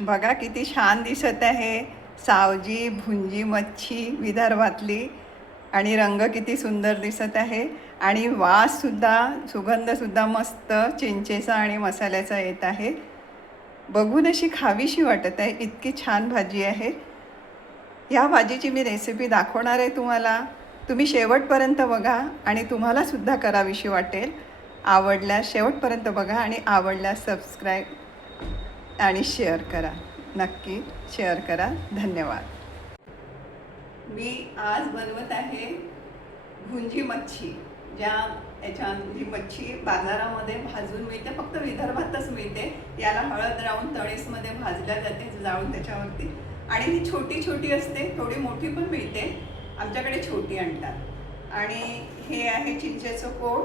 बघा किती छान दिसत आहे. सावजी भुंजी मच्छी विदर्भातली आणि रंग किती सुंदर दिसत आहे आणि वाससुद्धा सुगंधसुद्धा मस्त चिंचेचा आणि मसाल्याचा येत आहे. बघून अशी खावीशी वाटत आहे, इतकी छान भाजी आहे. ह्या भाजीची मी रेसिपी दाखवणार आहे तुम्हाला. तुम्ही शेवटपर्यंत बघा आणि तुम्हालासुद्धा करावीशी वाटेल. आवडल्यास शेवटपर्यंत बघा आणि आवडल्यास सबस्क्राईब आणि शेअर करा. नक्की शेअर करा. धन्यवाद. मी आज बनवत आहे भुंजी मच्छी. जी मच्छी बाजारामध्ये भाजून मिळते, फक्त विदर्भातच मिळते. याला हळद लावून तळीसमध्ये भाजल्या जाते जाळून त्याच्यावरती. आणि ही छोटी छोटी असते, थोडी मोठी पण मिळते. आमच्याकडे छोटी आणतात. आणि हे आहे चिंचेचं कोळ.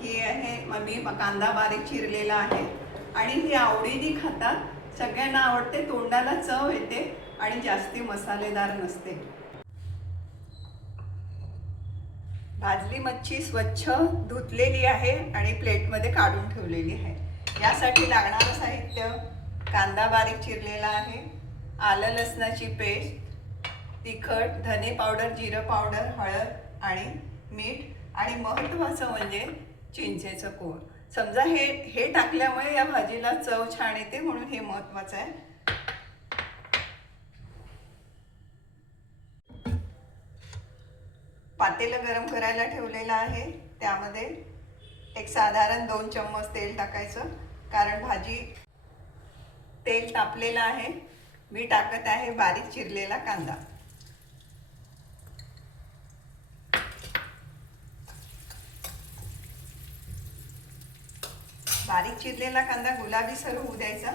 ही आहे मी कांदा बारीक चिरलेला आहे. आणि ही आवडीने खातात. सगळ्यांना आवडते, तोंडाला चव येते आणि जास्ती मसालेदार नसते. भाजली मच्छी स्वच्छ धुतलेली आहे आणि प्लेटमध्ये काढून ठेवलेली आहे. यासाठी लागणारं साहित्य: कांदा बारीक चिरलेला आहे, आलं लसणाची पेस्ट, तिखट, धने पावडर, जिरं पावडर, हळद आणि मीठ आणि महत्त्वाचं म्हणजे चिंचेचं कोळ. समजा हे टाकल्यामुळे या भाजीला चव छान येते, म्हणून हे महत्त्वाचं आहे. पातेलं गरम करायला ठेवलेलं आहे. त्यामध्ये एक साधारण 2 चम्मच तेल टाकायचं, कारण भाजी तेल तापलेलं आहे. मी टाकत आहे बारीक चिरलेला कांदा. बारीक चिरलेला कांदा गुलाबीसर होऊ द्यायचा.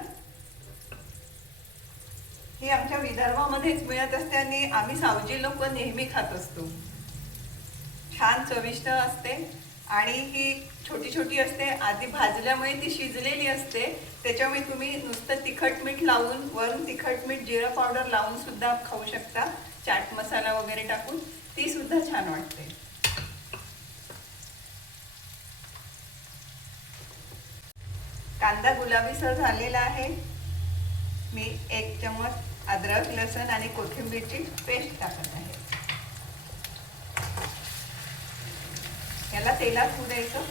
ही आमच्या विदर्भामध्येच मिळत असते आणि आम्ही सावजी लोक नेहमी खात असतो. छान चविष्ट असते आणि ही छोटी छोटी असते. आधी भाजल्यामुळे ती शिजलेली असते, त्याच्यामुळे तुम्ही नुसतं तिखट मीठ लावून, वरून तिखट मीठ जिरं पावडर लावून सुद्धा खाऊ शकता. चाट मसाला वगैरे टाकून ती सुद्धा छान वाटते. कांदा गुलाबीसर झालेला आहे. मी 1 चम्मच अद्रक लसण आणि कोथिंबीरची पेस्ट टाकत आहे. याला तेलात होऊ द्यायचं.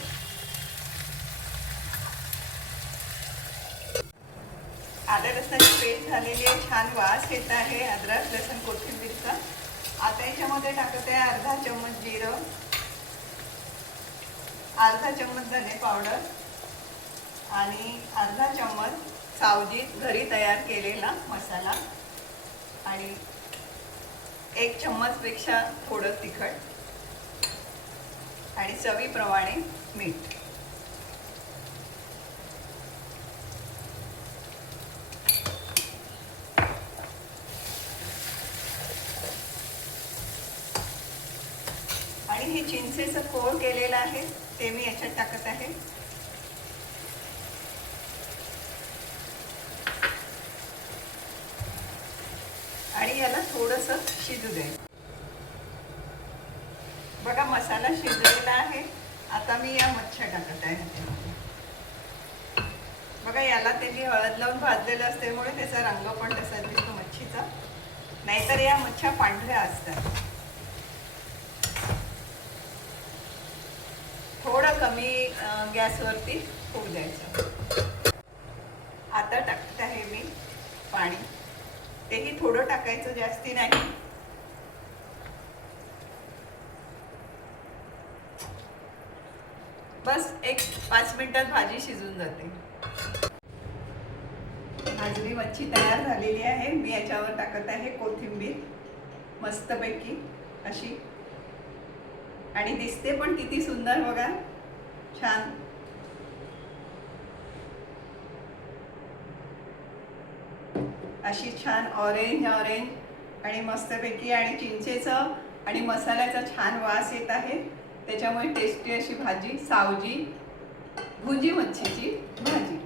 आलं लसणाची पेस्ट झालेली आहे. छान वास येत आहे अद्रक लसण कोथिंबीरचा. आता याच्यामध्ये टाकत आहे अर्धा चम्मच जिरं, अर्धा चम्मच धने पावडर आणि अर्धा चम्मच सावजीत घरी तयार केलेला मसाला आणि 1 चम्मचपेक्षा थोडं तिखट आणि चवीप्रमाणे मीठ. आणि हे चिंचेचं कोळ केलेलं आहे ते मी याच्यात टाकत आहे. आणि याला थोडंसं शिजू द्यायचं. बघा मसाला शिजलेला आहे. आता मी या मच्छ्या टाकत आहे. बघा याला त्यांनी हळद लावून भाजलेलं असल्यामुळे त्याचा रंग पण तसा दिसतो मच्छीचा. नाहीतर या मच्छ्या पांढऱ्या असतात. थोडं कमी गॅसवरती होऊ द्यायचं. आता टाकत आहे मी पाणी. तेही थोडं टाकायचं, जास्ती नाही. बस 1-5 मिनिटात भाजी शिजून जाते. भाजली मच्छी तयार झालेली आहे. मी याच्यावर टाकत आहे कोथिंबीर मस्तपैकी अशी. आणि दिसते पण किती सुंदर बघा, छान. अशी छान ऑरेंज आणि मस्तपैकी आणि चिंचेचं आणि मसाल्याचा छान वास येत आहे. त्याच्यामुळे टेस्टी अशी भाजी, सावजी भुंजी मच्छीची भाजी.